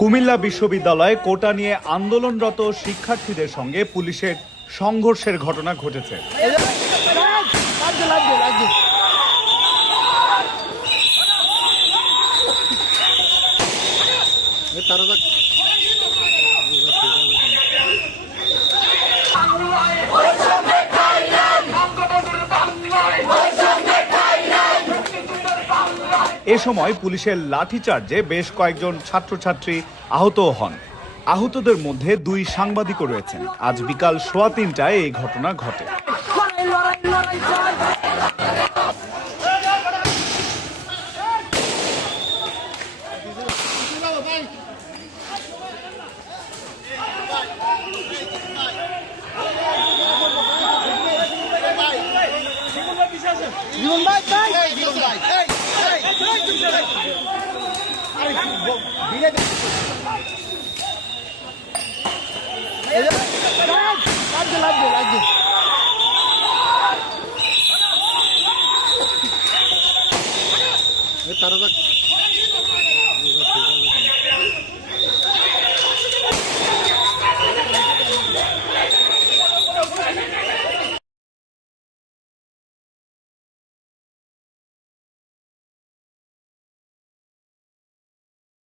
কুমিল্লা বিশ্ববিদ্যালয়ে কোটা নিয়ে আন্দোলনরত শিক্ষার্থীদের সঙ্গে পুলিশের সংঘর্ষের ঘটনা ঘটেছে। এ সময় পুলিশের লাঠিচার্জে বেশ কয়েকজন ছাত্রছাত্রী আহত হন। আহতদের মধ্যে 2 সাংবাদিকও রয়েছেন। আজ বিকাল 3:15টায় এই ঘটনা ঘটে। তারা